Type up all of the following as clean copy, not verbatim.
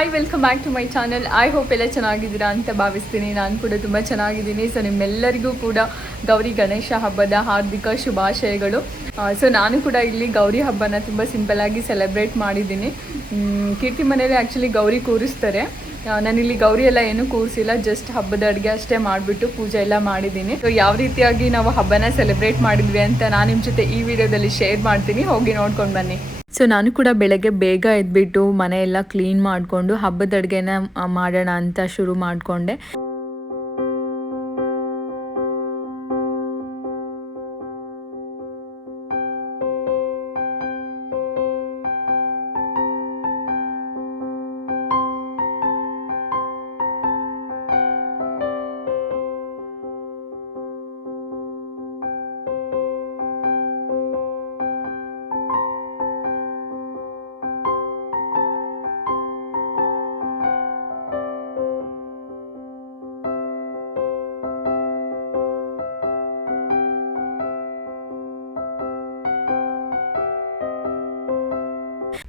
Hi welcome back to my channel. I hope ಎಲ್ಲ ಚೆನ್ನಾಗಿದ್ದೀರಾ ಅಂತ ಭಾವಿಸ್ತೀನಿ. ನಾನು ಕೂಡ ತುಂಬ ಚೆನ್ನಾಗಿದ್ದೀನಿ. ಸೊ ನಿಮ್ಮೆಲ್ಲರಿಗೂ ಕೂಡ ಗೌರಿ ಗಣೇಶ ಹಬ್ಬದ ಹಾರ್ದಿಕ ಶುಭಾಶಯಗಳು. ಸೊ ನಾನು ಕೂಡ ಇಲ್ಲಿ ಗೌರಿ ಹಬ್ಬನ ತುಂಬ ಸಿಂಪಲ್ಲಾಗಿ ಸೆಲೆಬ್ರೇಟ್ ಮಾಡಿದ್ದೀನಿ. ಕೀರ್ತಿ ಮನೇಲಿ ಆ್ಯಕ್ಚುಲಿ ಗೌರಿ ಕೂರಿಸ್ತಾರೆ. ನಾನಿಲ್ಲಿ ಗೌರಿ ಎಲ್ಲ ಏನೂ ಕೂರಿಸಿಲ್ಲ, ಜಸ್ಟ್ ಹಬ್ಬದ ಅಡುಗೆ ಅಷ್ಟೇ ಮಾಡಿಬಿಟ್ಟು ಪೂಜೆ ಎಲ್ಲ ಮಾಡಿದ್ದೀನಿ. ಸೊ ಯಾವ ರೀತಿಯಾಗಿ ನಾವು ಹಬ್ಬನ ಸೆಲೆಬ್ರೇಟ್ ಮಾಡಿದ್ವಿ ಅಂತ ನಾನು ನಿಮ್ಮ ಜೊತೆ ಈ ವಿಡಿಯೋದಲ್ಲಿ ಶೇರ್ ಮಾಡ್ತೀನಿ, ಹೋಗಿ ನೋಡ್ಕೊಂಡು ಬನ್ನಿ. ಸೊ ನಾನು ಕೂಡ ಬೆಳಗ್ಗೆ ಬೇಗ ಎದ್ಬಿಟ್ಟು ಮನೆಯೆಲ್ಲ ಕ್ಲೀನ್ ಮಾಡಿಕೊಂಡು ಹಬ್ಬದ ಅಡುಗೆನ ಮಾಡೋಣ ಅಂತ ಶುರು ಮಾಡಿಕೊಂಡೆ.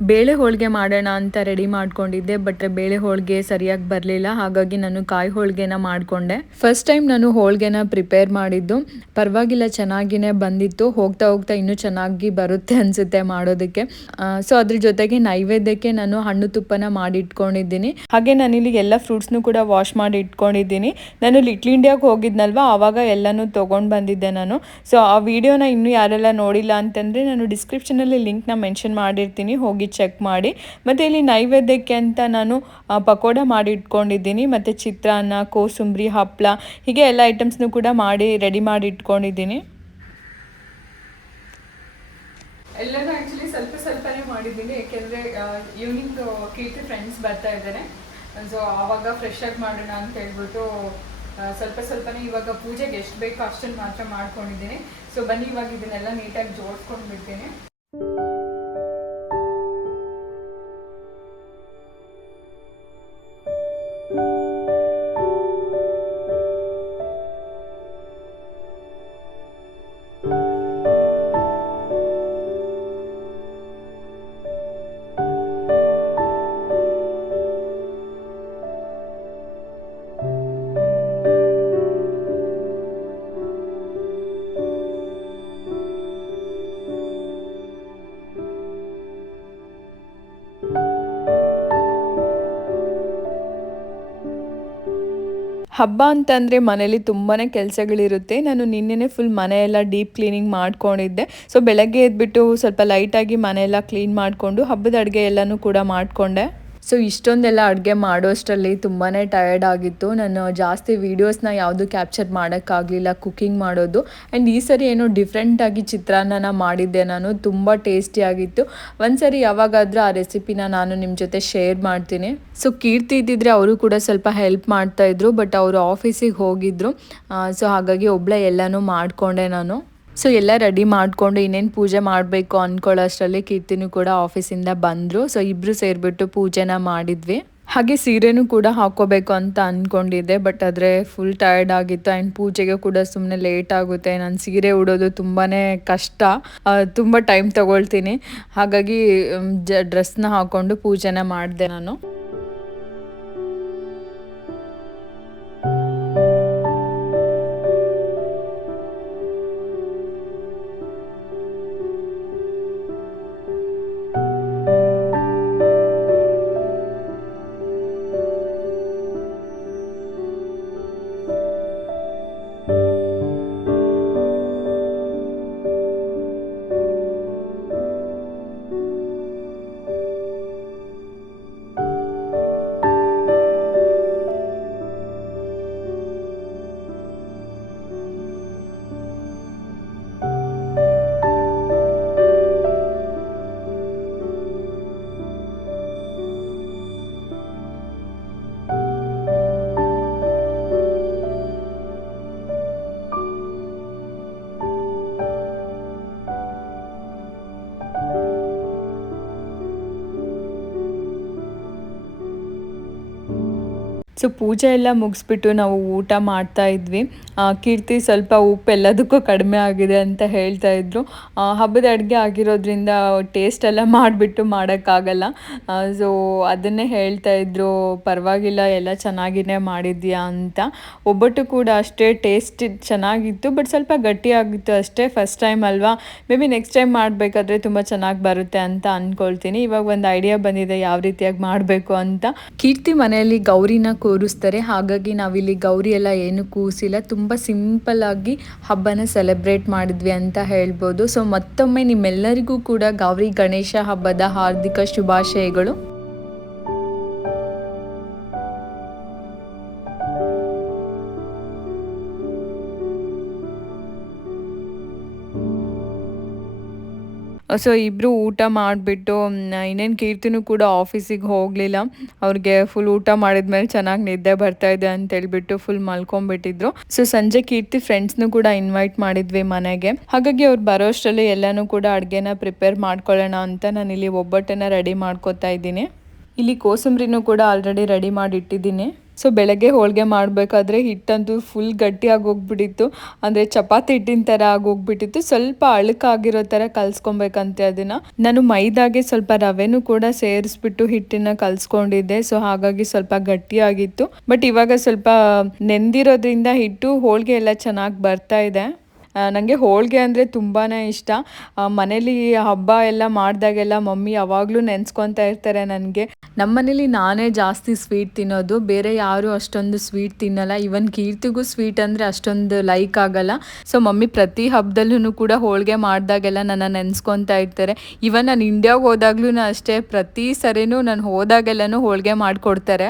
ಬೇಳೆ ಹೋಳಿಗೆ ಮಾಡೋಣ ಅಂತ ರೆಡಿ ಮಾಡ್ಕೊಂಡಿದ್ದೆ, ಬಟ್ ಬೇಳೆ ಹೋಳಿಗೆ ಸರಿಯಾಗಿ ಬರಲಿಲ್ಲ. ಹಾಗಾಗಿ ನಾನು ಕಾಯಿ ಹೋಳಿಗೆನ ಮಾಡಿಕೊಂಡೆ. ಫಸ್ಟ್ ಟೈಮ್ ನಾನು ಹೋಳಿಗೆನ ಪ್ರಿಪೇರ್ ಮಾಡಿದ್ದು, ಪರವಾಗಿಲ್ಲ, ಚೆನ್ನಾಗಿನೇ ಬಂದಿತ್ತು. ಹೋಗ್ತಾ ಹೋಗ್ತಾ ಇನ್ನೂ ಚೆನ್ನಾಗಿ ಬರುತ್ತೆ ಅನಿಸುತ್ತೆ ಮಾಡೋದಕ್ಕೆ. ಸೊ ಅದ್ರ ಜೊತೆಗೆ ನೈವೇದ್ಯಕ್ಕೆ ನಾನು ಹಣ್ಣು ತುಪ್ಪನ ಮಾಡಿಟ್ಕೊಂಡಿದ್ದೀನಿ. ಹಾಗೆ ನಾನಿಲ್ಲಿ ಎಲ್ಲ ಫ್ರೂಟ್ಸ್ನು ಕೂಡ ವಾಶ್ ಮಾಡಿ ಇಟ್ಕೊಂಡಿದ್ದೀನಿ. ನಾನು ಲಿಟ್ಲ್ ಇಂಡಿಯಾಗೆ ಹೋಗಿದ್ನಲ್ವ, ಆವಾಗ ಎಲ್ಲನೂ ತೊಗೊಂಡು ಬಂದಿದ್ದೆ ನಾನು. ಸೊ ಆ ವಿಡಿಯೋನ ಇನ್ನೂ ಯಾರೆಲ್ಲ ನೋಡಿಲ್ಲ ಅಂತಂದರೆ ನಾನು ಡಿಸ್ಕ್ರಿಪ್ಷನಲ್ಲಿ ಲಿಂಕ್ನ ಮೆನ್ಷನ್ ಮಾಡಿರ್ತೀನಿ, ಹೋಗಿ ಚೆಕ್ ಮಾಡಿ. ಮತ್ತು ಇಲ್ಲಿ ನೈವೇದ್ಯಕ್ಕೆ ಅಂತ ನಾನು ಪಕೋಡ ಮಾಡಿ ಇಟ್ಕೊಂಡಿದ್ದೀನಿ, ಮತ್ತು ಚಿತ್ರಾನ್ನ, ಕೋಸಂಬರಿ, ಹಪ್ಪಳ, ಹೀಗೆ ಎಲ್ಲ ಐಟಮ್ಸ್ನು ಕೂಡ ಮಾಡಿ ರೆಡಿ ಮಾಡಿ ಇಟ್ಕೊಂಡಿದ್ದೀನಿ. ಎಲ್ಲರೂ ಆ್ಯಕ್ಚುಲಿ ಸ್ವಲ್ಪನೇ ಮಾಡಿದ್ದೀನಿ, ಏಕೆಂದರೆ ಈವ್ನಿಂಗ್ ಕೀರ್ತಿ ಫ್ರೆಂಡ್ಸ್ ಬರ್ತಾ ಇದ್ದಾರೆ. ಸೊ ಆವಾಗ ಫ್ರೆಶ್ ಆಗಿ ಮಾಡೋಣ ಅಂತ ಹೇಳ್ಬಿಟ್ಟು ಸ್ವಲ್ಪನೇ ಇವಾಗ ಪೂಜೆಗೆ ಎಷ್ಟು ಬೇಕೋ ಅಷ್ಟನ್ನು ಮಾತ್ರ ಮಾಡ್ಕೊಂಡಿದ್ದೀನಿ. ಸೊ ಬನ್ನಿ, ಇವಾಗ ಇದನ್ನೆಲ್ಲ ನೀಟಾಗಿ ಜೋಡಿಸ್ಕೊಂಡು ಬಿಡ್ತೀನಿ. ಹಬ್ಬ ಅಂತಂದರೆ ಮನೇಲಿ ತುಂಬಾ ಕೆಲಸಗಳಿರುತ್ತೆ. ನಾನು ನಿನ್ನೆನೇ ಫುಲ್ ಮನೆಯೆಲ್ಲ ಡೀಪ್ ಕ್ಲೀನಿಂಗ್ ಮಾಡ್ಕೊಂಡಿದ್ದೆ. ಸೊ ಬೆಳಗ್ಗೆ ಎದ್ಬಿಟ್ಟು ಸ್ವಲ್ಪ ಲೈಟಾಗಿ ಮನೆಯೆಲ್ಲ ಕ್ಲೀನ್ ಮಾಡಿಕೊಂಡು ಹಬ್ಬದ ಅಡುಗೆ ಎಲ್ಲನೂ ಕೂಡ ಮಾಡಿಕೊಂಡೆ. ಸೊ ಇಷ್ಟೊಂದೆಲ್ಲ ಅಡುಗೆ ಮಾಡೋಷ್ಟರಲ್ಲಿ ತುಂಬಾ ಟಯರ್ಡ್ ಆಗಿತ್ತು. ನಾನು ಜಾಸ್ತಿ ವೀಡಿಯೋಸ್ನ ಯಾವುದು ಕ್ಯಾಪ್ಚರ್ ಮಾಡೋಕ್ಕಾಗಲಿಲ್ಲ ಕುಕ್ಕಿಂಗ್ ಮಾಡೋದು. ಆ್ಯಂಡ್ ಈ ಸರಿ ಏನೋ ಡಿಫ್ರೆಂಟಾಗಿ ಚಿತ್ರಾನ್ನನ ಮಾಡಿದ್ದೆ ನಾನು, ತುಂಬ ಟೇಸ್ಟಿಯಾಗಿತ್ತು. ಒಂದ್ಸರಿ ಯಾವಾಗಾದರೂ ಆ ರೆಸಿಪಿನ ನಾನು ನಿಮ್ಮ ಜೊತೆ ಶೇರ್ ಮಾಡ್ತೀನಿ. ಸೊ ಕೀರ್ತಿ ಇದ್ದಿದ್ರೆ ಅವರು ಕೂಡ ಸ್ವಲ್ಪ ಹೆಲ್ಪ್ ಮಾಡ್ತಾಯಿದ್ರು, ಬಟ್ ಅವರು ಆಫೀಸಿಗೆ ಹೋಗಿದ್ರು. ಸೊ ಹಾಗಾಗಿ ಒಬ್ಬಳೇ ಎಲ್ಲನೂ ಮಾಡಿಕೊಂಡೆ ನಾನು. ಸೊ ಎಲ್ಲ ರೆಡಿ ಮಾಡಿಕೊಂಡು ಇನ್ನೇನು ಪೂಜೆ ಮಾಡಬೇಕು ಅಂದ್ಕೊಳ್ಳೋಷ್ಟರಲ್ಲಿ ಕೀರ್ತಿನೂ ಕೂಡ ಆಫೀಸಿಂದ ಬಂದರು. ಸೊ ಇಬ್ಬರು ಸೇರಿಬಿಟ್ಟು ಪೂಜೆನ ಮಾಡಿದ್ವಿ. ಹಾಗೆ ಸೀರೆನೂ ಕೂಡ ಹಾಕ್ಕೋಬೇಕು ಅಂತ ಅಂದ್ಕೊಂಡಿದ್ದೆ, ಬಟ್ ಆದರೆ ಫುಲ್ ಟಯರ್ಡ್ ಆಗಿತ್ತು. ಆ್ಯಂಡ್ ಪೂಜೆಗೆ ಕೂಡ ಸುಮ್ಮನೆ ಲೇಟ್ ಆಗುತ್ತೆ. ನಾನು ಸೀರೆ ಉಡೋದು ತುಂಬಾ ಕಷ್ಟ, ತುಂಬ ಟೈಮ್ ತೊಗೊಳ್ತೀನಿ. ಹಾಗಾಗಿ ಡ್ರೆಸ್ನ ಹಾಕ್ಕೊಂಡು ಪೂಜೆನ ಮಾಡಿದೆ ನಾನು. ಸೊ ಪೂಜೆ ಎಲ್ಲ ಮುಗಿಸ್ಬಿಟ್ಟು ನಾವು ಊಟ ಮಾಡ್ತಾ ಇದ್ವಿ. ಕೀರ್ತಿ ಸ್ವಲ್ಪ ಉಪ್ಪು ಎಲ್ಲದಕ್ಕೂ ಕಡಿಮೆ ಆಗಿದೆ ಅಂತ ಹೇಳ್ತಾ ಇದ್ರು. ಹಬ್ಬದ ಅಡುಗೆ ಆಗಿರೋದ್ರಿಂದ ಟೇಸ್ಟ್ ಎಲ್ಲ ಮಾಡಿಬಿಟ್ಟು ಮಾಡೋಕ್ಕಾಗಲ್ಲ. ಸೊ ಅದನ್ನೇ ಹೇಳ್ತಾ ಇದ್ರು, ಪರವಾಗಿಲ್ಲ ಎಲ್ಲ ಚೆನ್ನಾಗಿಯೇ ಮಾಡಿದ್ಯಾ ಅಂತ. ಒಬ್ಬಟ್ಟು ಕೂಡ ಅಷ್ಟೇ ಟೇಸ್ಟ್ ಚೆನ್ನಾಗಿತ್ತು, ಬಟ್ ಸ್ವಲ್ಪ ಗಟ್ಟಿಯಾಗಿತ್ತು ಅಷ್ಟೇ. ಫಸ್ಟ್ ಟೈಮ್ ಅಲ್ವಾ, ಮೇ ಬಿ ನೆಕ್ಸ್ಟ್ ಟೈಮ್ ಮಾಡಬೇಕಾದ್ರೆ ತುಂಬ ಚೆನ್ನಾಗಿ ಬರುತ್ತೆ ಅಂತ ಅಂದ್ಕೊಳ್ತೀನಿ. ಇವಾಗ ಒಂದು ಐಡಿಯಾ ಬಂದಿದೆ ಯಾವ ರೀತಿಯಾಗಿ ಮಾಡಬೇಕು ಅಂತ. ಕೀರ್ತಿ ಮನೆಯಲ್ಲಿ ಗೌರಿನ ಕೂರಿಸ್ತಾರೆ, ಹಾಗಾಗಿ ನಾವಿಲ್ಲಿ ಗೌರಿ ಎಲ್ಲ ಏನು ಕೂರಿಸಿಲ್ಲ, ತುಂಬ ಸಿಂಪಲ್ ಆಗಿ ಹಬ್ಬನ ಸೆಲೆಬ್ರೇಟ್ ಮಾಡಿದ್ವಿ ಅಂತ ಹೇಳ್ಬೋದು. ಸೊ ಮತ್ತೊಮ್ಮೆ ನಿಮ್ಮೆಲ್ಲರಿಗೂ ಕೂಡ ಗೌರಿ ಗಣೇಶ ಹಬ್ಬದ ಹಾರ್ದಿಕ ಶುಭಾಶಯಗಳು. ಸೊ ಇಬ್ಬರು ಊಟ ಮಾಡಿಬಿಟ್ಟು ಇನ್ನೇನು ಕೀರ್ತಿನೂ ಕೂಡ ಆಫೀಸಿಗೆ ಹೋಗಲಿಲ್ಲ. ಅವ್ರಿಗೆ ಫುಲ್ ಊಟ ಮಾಡಿದ್ಮೇಲೆ ಚೆನ್ನಾಗಿ ನಿದ್ದೆ ಬರ್ತಾಯಿದೆ ಅಂತೇಳ್ಬಿಟ್ಟು ಫುಲ್ ಮಲ್ಕೊಂಡ್ಬಿಟ್ಟಿದ್ರು. ಸೊ ಸಂಜೆ ಕೀರ್ತಿ ಫ್ರೆಂಡ್ಸ್ನು ಕೂಡ ಇನ್ವೈಟ್ ಮಾಡಿದ್ವಿ ಮನೆಗೆ. ಹಾಗಾಗಿ ಅವ್ರು ಬರೋ ಅಷ್ಟರಲ್ಲಿ ಎಲ್ಲನೂ ಕೂಡ ಅಡುಗೆನ ಪ್ರಿಪೇರ್ ಮಾಡ್ಕೊಳ್ಳೋಣ ಅಂತ ನಾನಿಲ್ಲಿ ಒಬ್ಬಟ್ಟನ್ನು ರೆಡಿ ಮಾಡ್ಕೊತಾ ಇದ್ದೀನಿ. ಇಲ್ಲಿ ಕೋಸಂಬರಿನೂ ಕೂಡ ಆಲ್ರೆಡಿ ರೆಡಿ ಮಾಡಿ ಇಟ್ಟಿದ್ದೀನಿ. ಸೊ ಬೆಳಗ್ಗೆ ಹೋಳಿಗೆ ಮಾಡಬೇಕಾದ್ರೆ ಹಿಟ್ಟಂತೂ ಫುಲ್ ಗಟ್ಟಿಯಾಗಿ ಹೋಗ್ಬಿಟ್ಟಿತ್ತು, ಅಂದರೆ ಚಪಾತಿ ಹಿಟ್ಟಿನ ಥರ ಆಗೋಗ್ಬಿಟ್ಟಿತ್ತು. ಸ್ವಲ್ಪ ಅಳುಕಾಗಿರೋ ಥರ ಕಲಿಸ್ಕೊಬೇಕಂತೆ ಅದನ್ನು. ನಾನು ಮೈದಾಗೆ ಸ್ವಲ್ಪ ರವೆನೂ ಕೂಡ ಸೇರಿಸ್ಬಿಟ್ಟು ಹಿಟ್ಟನ್ನು ಕಲಿಸ್ಕೊಂಡಿದ್ದೆ. ಸೊ ಹಾಗಾಗಿ ಸ್ವಲ್ಪ ಗಟ್ಟಿಯಾಗಿತ್ತು, ಬಟ್ ಇವಾಗ ಸ್ವಲ್ಪ ನೆಂದಿರೋದ್ರಿಂದ ಹಿಟ್ಟು ಹೋಳಿಗೆ ಎಲ್ಲ ಚೆನ್ನಾಗಿ ಬರ್ತಾ ಇದೆ. ನನಗೆ ಹೋಳಿಗೆ ಅಂದರೆ ತುಂಬಾ ಇಷ್ಟ. ಮನೇಲಿ ಹಬ್ಬ ಎಲ್ಲ ಮಾಡಿದಾಗೆಲ್ಲ ಮಮ್ಮಿ ಯಾವಾಗಲೂ ನೆನೆಸ್ಕೊತಾ ಇರ್ತಾರೆ ನನಗೆ. ನಮ್ಮ ಮನೇಲಿ ನಾನೇ ಜಾಸ್ತಿ ಸ್ವೀಟ್ ತಿನ್ನೋದು, ಬೇರೆ ಯಾರು ಅಷ್ಟೊಂದು ಸ್ವೀಟ್ ತಿನ್ನಲ್ಲ. ಈವನ್ ಕೀರ್ತಿಗೂ ಸ್ವೀಟ್ ಅಂದರೆ ಅಷ್ಟೊಂದು ಲೈಕ್ ಆಗಲ್ಲ. ಸೊ ಮಮ್ಮಿ ಪ್ರತಿ ಹಬ್ಬದಲ್ಲೂ ಕೂಡ ಹೋಳಿಗೆ ಮಾಡಿದಾಗೆಲ್ಲ ನನ್ನ ನೆನೆಸ್ಕೊತಾ ಇರ್ತಾರೆ. ಈವನ್ ನಾನು ಇಂಡಿಯಾಗೆ ಹೋದಾಗ್ಲೂ ಅಷ್ಟೇ, ಪ್ರತಿ ಸರಿನೂ ನಾನು ಹೋದಾಗೆಲ್ಲನೂ ಹೋಳಿಗೆ ಮಾಡಿಕೊಡ್ತಾರೆ.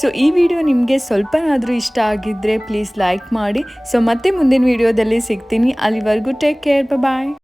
ಸೊ ಈ ವಿಡಿಯೋ ನಿಮಗೆ ಸ್ವಲ್ಪನಾದರೂ ಇಷ್ಟ ಆಗಿದ್ದರೆ ಪ್ಲೀಸ್ ಲೈಕ್ ಮಾಡಿ. ಸೊ ಮತ್ತೆ ಮುಂದಿನ ವಿಡಿಯೋದಲ್ಲಿ ಸಿಗ್ತೀನಿ. ಅಲ್ಲಿವರೆಗೂ ಟೇಕ್ ಕೇರ್, ಬಾಯ್.